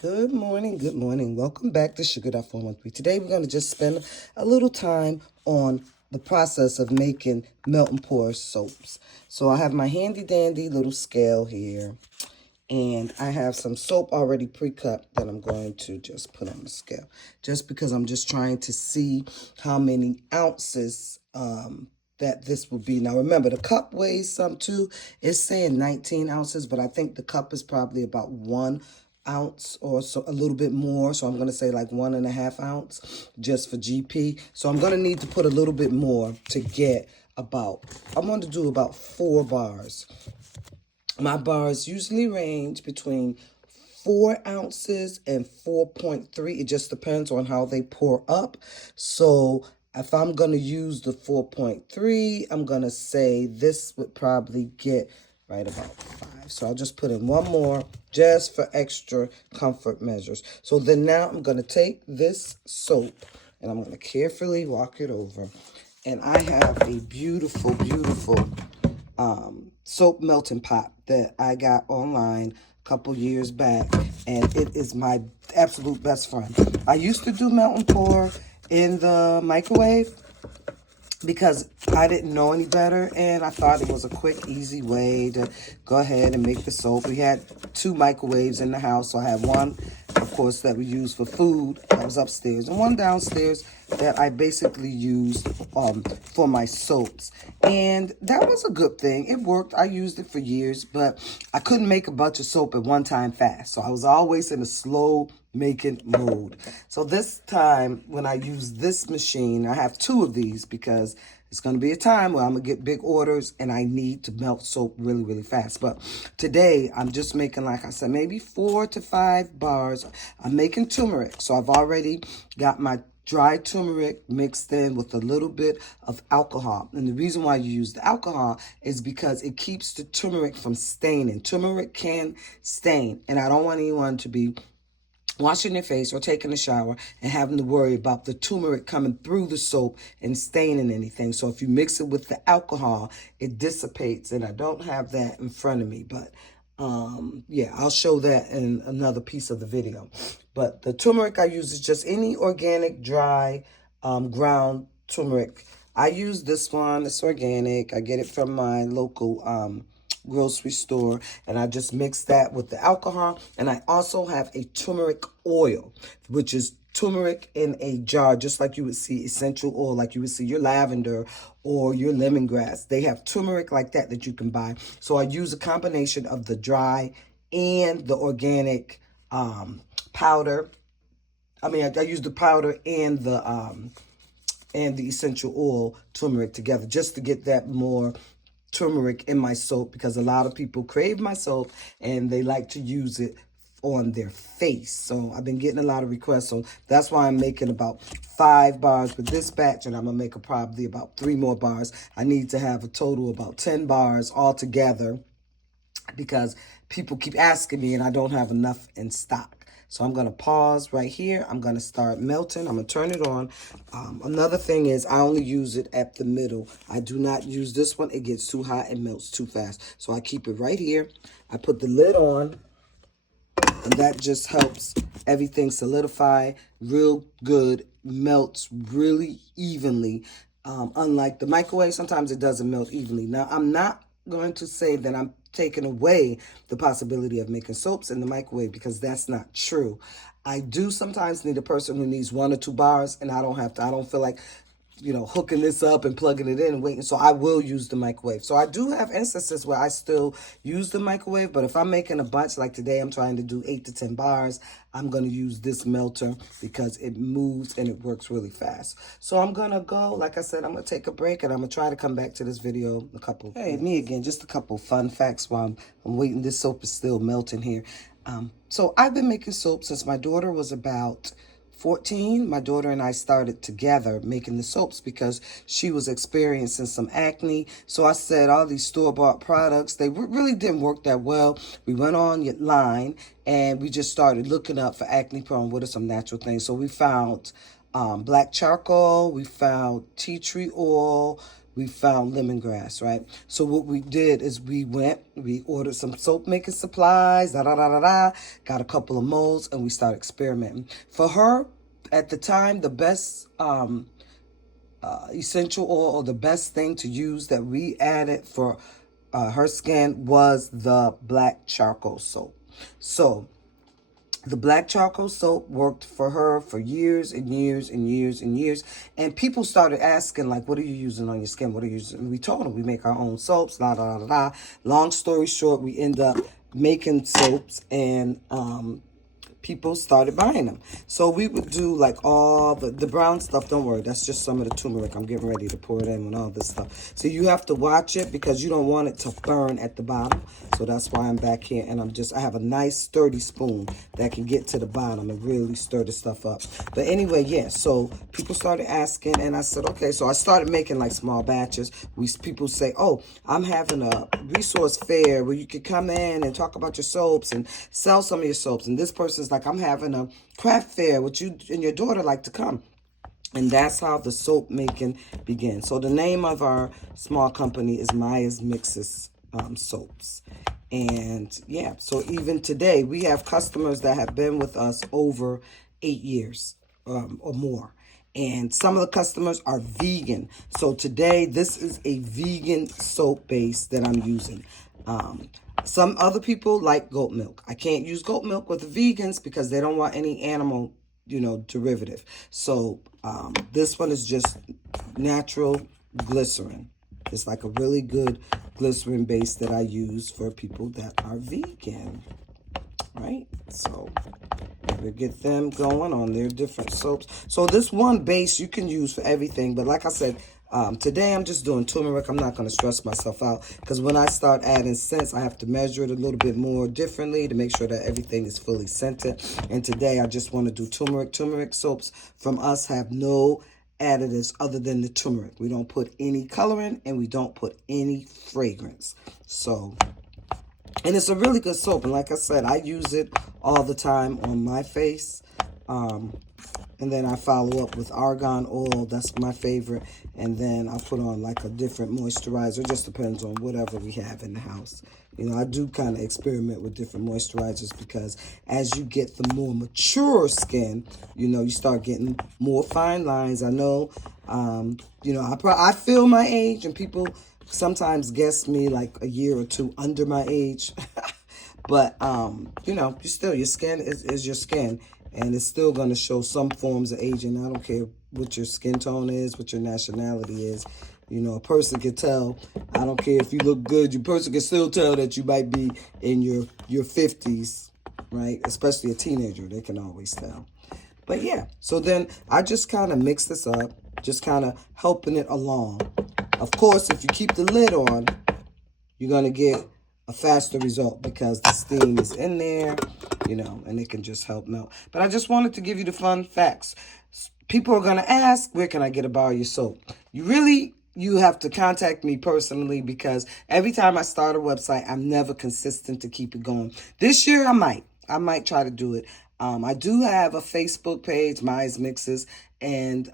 Good morning, good morning. Welcome back to Sugar.413. Today we're going to just spend a little time on the process of making melt and pour soaps. So I have my handy dandy little scale here, and I have some soap already pre-cut that I'm going to just put on the scale. Just because I'm just trying to see how many ounces that this will be. Now remember, the cup weighs some too. It's saying 19 ounces, but I think the cup is probably about 1 ounce or so, a little bit more. So I'm going to say like 1.5 ounce just for GP. So I'm going to need to put a little bit more to get about, I want to do about 4 bars. My bars usually range between 4 ounces and 4.3. It just depends on how they pour up. So if I'm going to use the 4.3, I'm going to say this would probably get right about 5. So I'll just put in one more just for extra comfort measures. So then now I'm going to take this soap and I'm going to carefully walk it over. And I have a beautiful, beautiful soap melting pot that I got online a couple years back, and it is my absolute best friend. I used to do melt and pour in the microwave because I didn't know any better, and I thought it was a quick, easy way to go ahead and make the soap. We had 2 microwaves in the house, so I had one, of course, that we used for food that was upstairs, and one downstairs that I basically used for my soaps. And that was a good thing. It worked. I used it for years, but I couldn't make a bunch of soap at one time fast, so I was always in a slow making mode. So this time when I use this machine, I have 2 of these because it's going to be a time where I'm going to get big orders and I need to melt soap really, really fast. But today I'm just making, like I said, maybe 4 to 5 bars. I'm making turmeric. So I've already got my dry turmeric mixed in with a little bit of alcohol. And the reason why you use the alcohol is because it keeps the turmeric from staining. Turmeric can stain, and I don't want anyone to be washing their face or taking a shower and having to worry about the turmeric coming through the soap and staining anything. So if you mix it with the alcohol, it dissipates. And I don't have that in front of me, but yeah, I'll show that in another piece of the video. But the turmeric I use is just any organic, dry, ground turmeric. I use this one. It's organic. I get it from my local grocery store, and I just mix that with the alcohol. And I also have a turmeric oil, which is turmeric in a jar, just like you would see essential oil, like you would see your lavender or your lemongrass. They have turmeric like that that you can buy. So I use a combination of the dry and the organic powder. I use the powder and the essential oil turmeric together just to get that more turmeric in my soap, because a lot of people crave my soap and they like to use it on their face. So I've been getting a lot of requests. So that's why I'm making about 5 bars with this batch, and I'm going to make probably about 3 more bars. I need to have a total of about 10 bars altogether because people keep asking me and I don't have enough in stock. So I'm going to pause right here. I'm going to start melting. I'm going to turn it on. Another thing is I only use it at the middle. I do not use this one. It gets too hot and melts too fast. So I keep it right here. I put the lid on, and that just helps everything solidify real good, melts really evenly. Unlike the microwave, sometimes it doesn't melt evenly. Now, I'm not going to say that I'm taking away the possibility of making soaps in the microwave, because that's not true. I do sometimes need a person who needs 1 or 2 bars, and I don't feel like hooking this up and plugging it in and waiting. So I will use the microwave. So I do have instances where I still use the microwave, but if I'm making a bunch, like today I'm trying to do 8 to 10 bars, I'm going to use this melter because it moves and it works really fast. So I'm going to go, like I said, I'm going to take a break and I'm going to try to come back to this video in a couple. Hey, me again, just a couple fun facts while I'm waiting. This soap is still melting here. So I've been making soap since my daughter was about 14. My daughter and I started together making the soaps because she was experiencing some acne. So I said all these store-bought products, they really didn't work that well. We went online and we just started looking up for acne prone, what are some natural things. So we found black charcoal, we found tea tree oil, we found lemongrass, right? So what we did is we ordered some soap making supplies, got a couple of molds, and we started experimenting. For her, at the time, the best essential oil, or the best thing to use that we added for her skin, was the black charcoal soap. So the black charcoal soap worked for her for years and years and years and years. And people started asking, like, what are you using on your skin? What are you using? And we told them we make our own soaps, Long story short, we end up making soaps, and people started buying them. So we would do like all the brown stuff. Don't worry, that's just some of the turmeric. I'm getting ready to pour it in with all this stuff. So you have to watch it because you don't want it to burn at the bottom. So that's why I'm back here, and I have a nice sturdy spoon that can get to the bottom and really stir the stuff up. But anyway, yeah, so people started asking, and I said, okay. So I started making like small batches. People say, oh, I'm having a resource fair where you could come in and talk about your soaps and sell some of your soaps. And this person's like, I'm having a craft fair. Would you and your daughter like to come? And that's how the soap making began. So the name of our small company is Maya's Mixes Soaps. And yeah, so even today, we have customers that have been with us over 8 years or more. And some of the customers are vegan. So today, this is a vegan soap base that I'm using. Some other people like goat milk. I can't use goat milk with the vegans because they don't want any animal, derivative. So this one is just natural glycerin. It's like a really good glycerin base that I use for people that are vegan, right? So we get them going on their different soaps. So this one base you can use for everything, but like I said, today I'm just doing turmeric. I'm not going to stress myself out because when I start adding scents, I have to measure it a little bit more differently to make sure that everything is fully scented. And today I just want to do turmeric. Turmeric soaps from us have no additives other than the turmeric. We don't put any coloring, and we don't put any fragrance. So, and it's a really good soap. And like I said, I use it all the time on my face. And then I follow up with argan oil. That's my favorite. And then I put on like a different moisturizer. It just depends on whatever we have in the house. I do kind of experiment with different moisturizers because as you get the more mature skin, you start getting more fine lines. I know, I feel my age, and people sometimes guess me like a year or two under my age. But, your skin is your skin. And it's still going to show some forms of aging. I don't care what your skin tone is, what your nationality is. A person can tell. I don't care if you look good. Your person can still tell that you might be in your 50s, right? Especially a teenager. They can always tell. But yeah, so then I just kind of mix this up, just kind of helping it along. Of course, if you keep the lid on, you're going to get a faster result because the steam is in there, and it can just help melt. But I just wanted to give you the fun facts. People are going to ask, where can I get a bar of your soap? You have to contact me personally because every time I start a website, I'm never consistent to keep it going. This year, I might try to do it. I do have a Facebook page, Maya's Mixes, and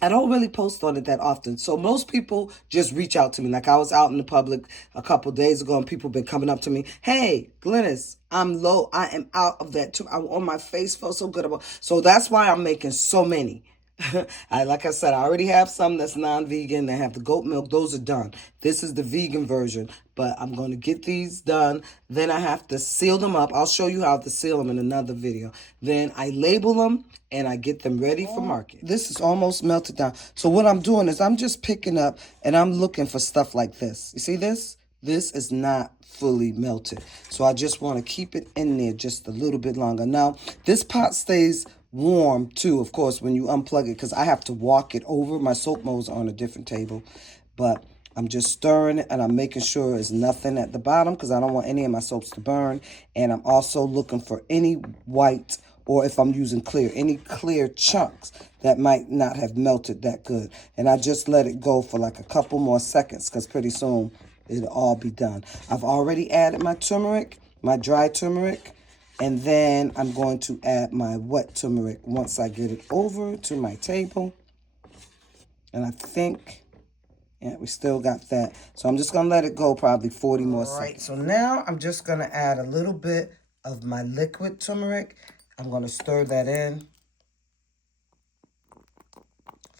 I don't really post on it that often. So most people just reach out to me. Like I was out in the public a couple days ago and people been coming up to me. Hey, Glennis, I'm low. I am out of that too. On my face felt so good about. So that's why I'm making so many. Like I said, I already have some that's non-vegan. They have the goat milk. Those are done. This is the vegan version, but I'm going to get these done. Then I have to seal them up. I'll show you how to seal them in another video. Then I label them and I get them ready for market. This is almost melted down. So what I'm doing is I'm just picking up and I'm looking for stuff like this. You see this? This is not fully melted. So I just want to keep it in there just a little bit longer. Now, this pot stays warm too, of course, when you unplug it, because I have to walk it over. My soap molds are on a different table, but I'm just stirring it and I'm making sure there's nothing at the bottom because I don't want any of my soaps to burn. And I'm also looking for any white, or if I'm using clear, any clear chunks that might not have melted that good. And I just let it go for like a couple more seconds because pretty soon it'll all be done. I've already added my turmeric, my dry turmeric. And then I'm going to add my wet turmeric once I get it over to my table. And I think Yeah, we still got that. So I'm just going to let it go probably 40 more seconds. All right, so now I'm just going to add a little bit of my liquid turmeric. I'm going to stir that in.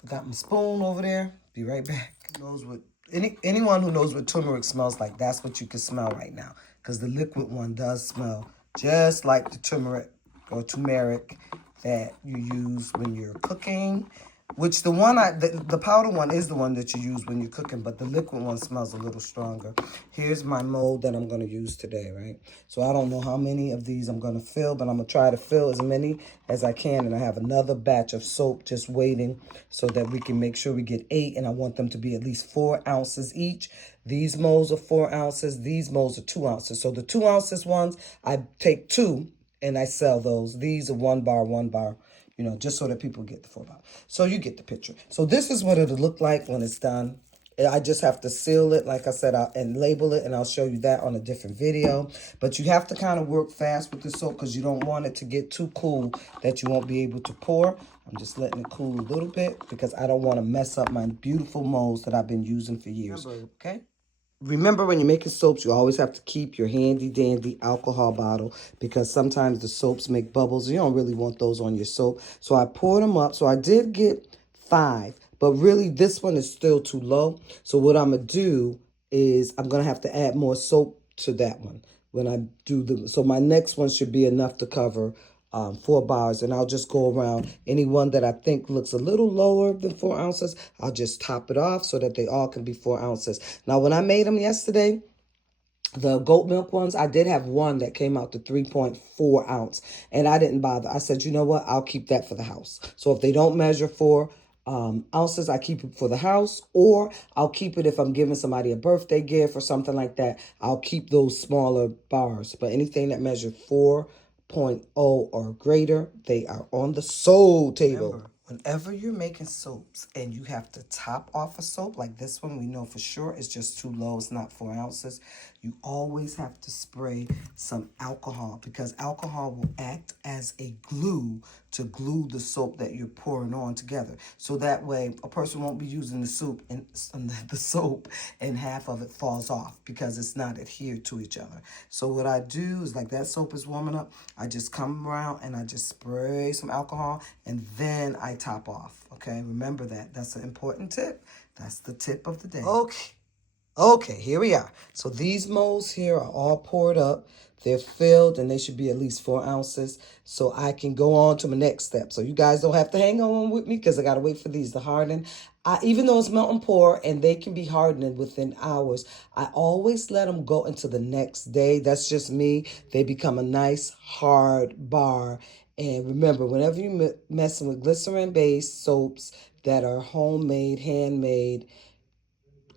Forgot my spoon over there. Be right back. Knows what anyone who knows what turmeric smells like, that's what you can smell right now. Because the liquid one does smell just like the turmeric or turmeric that you use when you're cooking. Which the powder one is the one that you use when you're cooking, but the liquid one smells a little stronger. Here's my mold that I'm going to use today, right? So I don't know how many of these I'm going to fill, but I'm going to try to fill as many as I can. And I have another batch of soap just waiting so that we can make sure we get 8. And I want them to be at least 4 ounces each. These molds are 4 ounces. These molds are 2 ounces. So the 2 ounces ones, I take 2 and I sell those. These are 1 bar, 1 bar. You know, just so that people get the full out. So you get the picture. So this is what it'll look like when it's done. I just have to seal it, like I said, and label it, and I'll show you that on a different video. But you have to kind of work fast with the soap because you don't want it to get too cool that you won't be able to pour. I'm just letting it cool a little bit because I don't want to mess up my beautiful molds that I've been using for years. Okay? Remember, when you're making soaps, you always have to keep your handy dandy alcohol bottle because sometimes the soaps make bubbles. You don't really want those on your soap. So I poured them up. So I did get 5, but really this one is still too low. So what I'm going to do is I'm going to have to add more soap to that one when I do so my next one should be enough to cover 4 bars, and I'll just go around any one that I think looks a little lower than 4 ounces. I'll just top it off so that they all can be 4 ounces. Now, when I made them yesterday, the goat milk ones, I did have one that came out to 3.4 ounce, and I didn't bother. I said, you know what? I'll keep that for the house. So if they don't measure 4 ounces, I keep it for the house, or I'll keep it if I'm giving somebody a birthday gift or something like that. I'll keep those smaller bars, but anything that measures 4.0 or greater, they are on the sold table. Remember, whenever you're making soaps and you have to top off a soap, like this one, we know for sure it's just too low, it's not 4 ounces. You always have to spray some alcohol because alcohol will act as a glue to glue the soap that you're pouring on together. So that way a person won't be using the soap and half of it falls off because it's not adhered to each other. So what I do is, like, that soap is warming up, I just come around and I just spray some alcohol and then I top off. Okay, remember that. That's an important tip. That's the tip of the day. Okay, here we are. So these molds here are all poured up. They're filled and they should be at least 4 ounces so I can go on to my next step. So you guys don't have to hang on with me because I got to wait for these to harden. Even though it's melt and pour and they can be hardening within hours, I always let them go into the next day. That's just me. They become a nice hard bar. And remember, whenever you're messing with glycerin-based soaps that are homemade, handmade,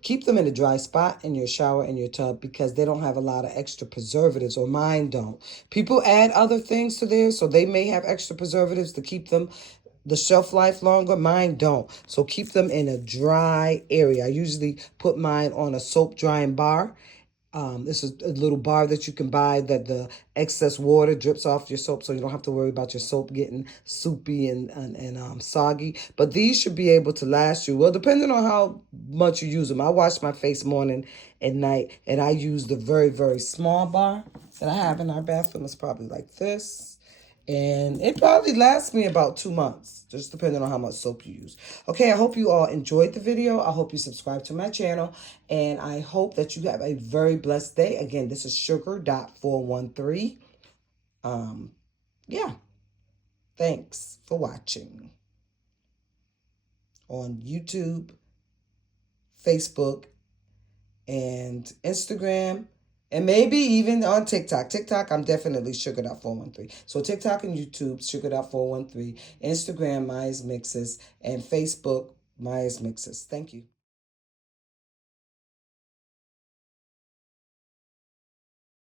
keep them in a dry spot in your shower and your tub because they don't have a lot of extra preservatives, or mine don't. People add other things to theirs, so they may have extra preservatives to keep them the shelf life longer. Mine don't. So keep them in a dry area. I usually put mine on a soap drying bar. This is a little bar that you can buy that the excess water drips off your soap so you don't have to worry about your soap getting soupy and soggy. But these should be able to last you, well, depending on how much you use them. I wash my face morning and night, and I use the very, very small bar that I have in our bathroom. It's probably like this. And it probably lasts me about 2 months, just depending on how much soap you use. Okay, I hope you all enjoyed the video. I hope you subscribe to my channel. And I hope that you have a very blessed day. Again, this is sugar.413. Yeah, thanks for watching on YouTube, Facebook, and Instagram. And maybe even on TikTok. TikTok, I'm definitely sugar.413. So TikTok and YouTube, sugar.413. Instagram, Maya's Mixes. And Facebook, Maya's Mixes. Thank you.